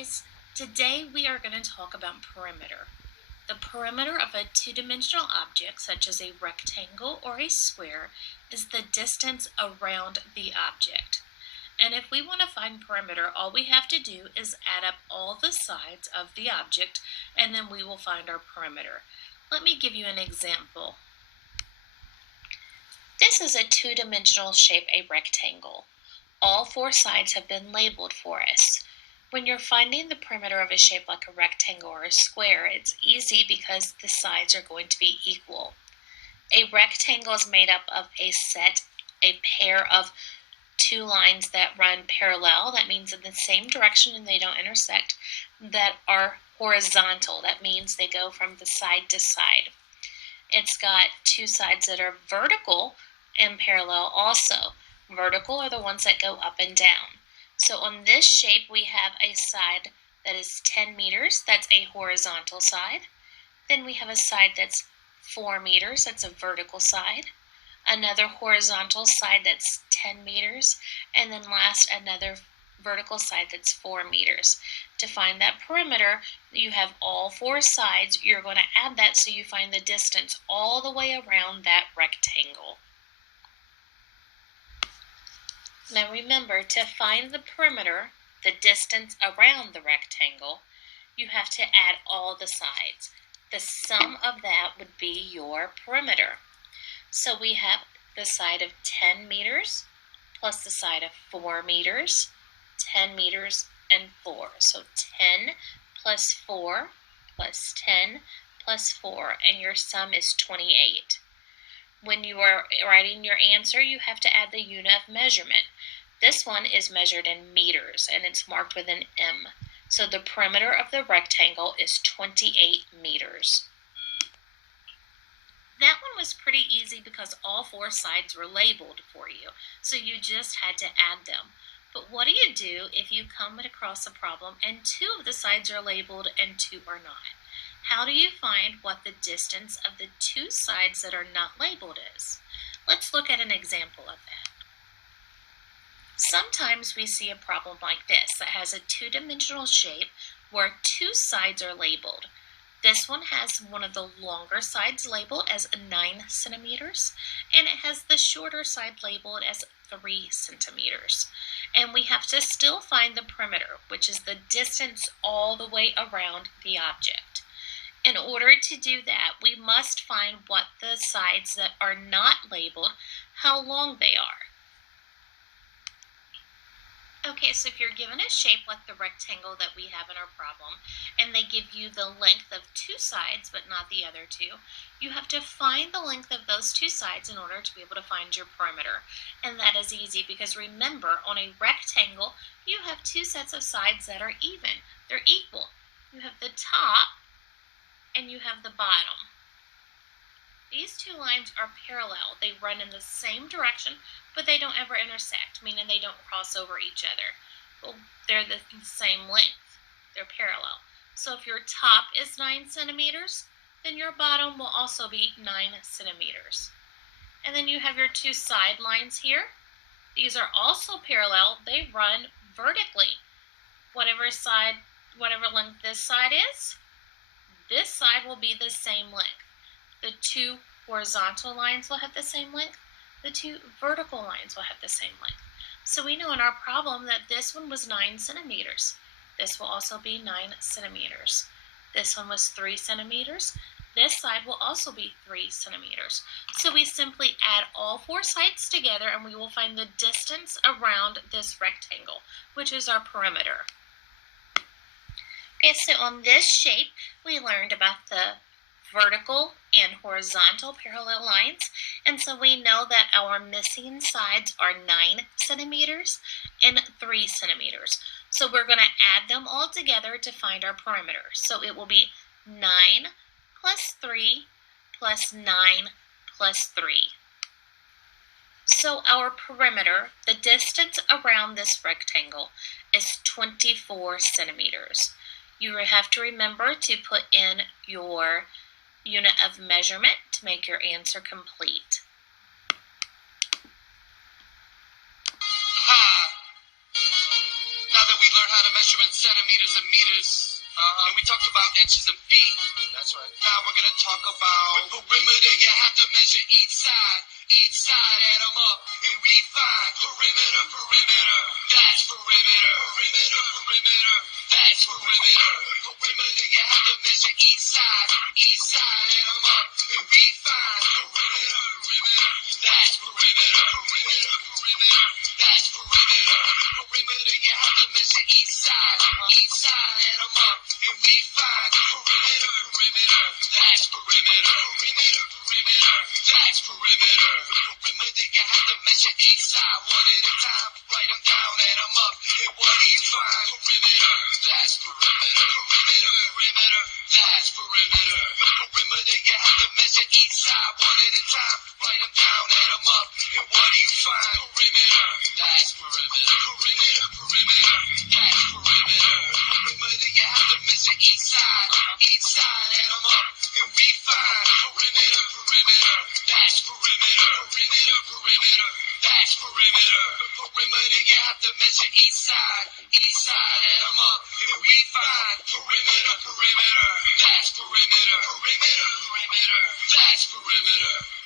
guys, today we are going to talk about perimeter. The perimeter of a two-dimensional object, such as a rectangle or a square, is the distance around the object. And if we want to find perimeter, all we have to do is add up all the sides of the object, and then we will find our perimeter. Let me give you an example. This is a two-dimensional shape, a rectangle. All four sides have been labeled for us. When you're finding the perimeter of a shape like a rectangle or a square, it's easy because the sides are going to be equal. A rectangle is made up of a pair of two lines that run parallel. That means in the same direction and they don't intersect. That are horizontal. That means they go from the side to side. It's got two sides that are vertical and parallel also. Vertical are the ones that go up and down. So on this shape, we have a side that is 10 meters. That's a horizontal side. Then we have a side that's 4 meters. That's a vertical side. Another horizontal side that's 10 meters. And then last, another vertical side that's 4 meters. To find that perimeter, you have all four sides. You're going to add that so you find the distance all the way around that rectangle. Now remember, to find the perimeter, the distance around the rectangle, you have to add all the sides. The sum of that would be your perimeter. So we have the side of 10 meters plus the side of 4 meters, 10 meters, and 4. So 10 plus 4 plus 10 plus 4, and your sum is 28. When you are writing your answer, you have to add the unit of measurement. This one is measured in meters, and it's marked with an M. So the perimeter of the rectangle is 28 meters. That one was pretty easy because all four sides were labeled for you, so you just had to add them. But what do you do if you come across a problem and two of the sides are labeled and two are not? How do you find what the distance of the two sides that are not labeled is? Let's look at an example of that. Sometimes we see a problem like this that has a two-dimensional shape where two sides are labeled. This one has one of the longer sides labeled as 9 centimeters, and it has the shorter side labeled as 3 centimeters. And we have to still find the perimeter, which is the distance all the way around the object. In order to do that, we must find what the sides that are not labeled, how long they are. Okay, so if you're given a shape like the rectangle that we have in our problem, and they give you the length of two sides but not the other two, you have to find the length of those two sides in order to be able to find your perimeter. And that is easy because remember, on a rectangle, you have two sets of sides that are even. They're equal. You have the top and you have the bottom. These two lines are parallel. They run in the same direction, but they don't ever intersect, meaning they don't cross over each other. Well, they're the same length. They're parallel. So if your top is 9 centimeters, then your bottom will also be 9 centimeters. And then you have your two side lines here. These are also parallel. They run vertically. Whatever length this side is, this side will be the same length. The two horizontal lines will have the same length. The two vertical lines will have the same length. So we know in our problem that this one was 9 centimeters. This will also be 9 centimeters. This one was 3 centimeters. This side will also be 3 centimeters. So we simply add all four sides together and we will find the distance around this rectangle, which is our perimeter. Okay, so on this shape, we learned about the vertical and horizontal parallel lines, and so we know that our missing sides are 9 centimeters and 3 centimeters. So we're going to add them all together to find our perimeter. So it will be 9 plus 3 plus 9 plus 3. So our perimeter, the distance around this rectangle, is 24 centimeters. You have to remember to put in your unit of measurement to make your answer complete. Now that we learned how to measure in centimeters centimeters and meters. And we talked about inches and feet. That's right. Now we're gonna talk about perimeter. You have to measure each side, add them up, and we find perimeter, perimeter. That's perimeter, perimeter, perimeter. That's perimeter. Perimeter. You have to measure each side, add them up, and we find perimeter, perimeter. That's perimeter, perimeter, perimeter. That's perimeter. Perimeter. You have to measure each side, add them up. And we find perimeter, perimeter, that's perimeter, perimeter, perimeter, that's perimeter. Perimeter, you have to measure each side one at a time, write them down, add them up, and what do you find? Perimeter, that's perimeter, perimeter, perimeter, that's perimeter. Perimeter, you have to measure each side one at a time, write them down, add them up, and what do you find? Perimeter, that's perimeter, perimeter, perimeter, that's perimeter. Perimeter, you have to measure each side, add them up, and we find perimeter, perimeter, that's perimeter, perimeter, perimeter, that's perimeter. Perimeter, you have to measure each side, add them up, and we find perimeter, perimeter, that's perimeter, perimeter, perimeter, that's perimeter.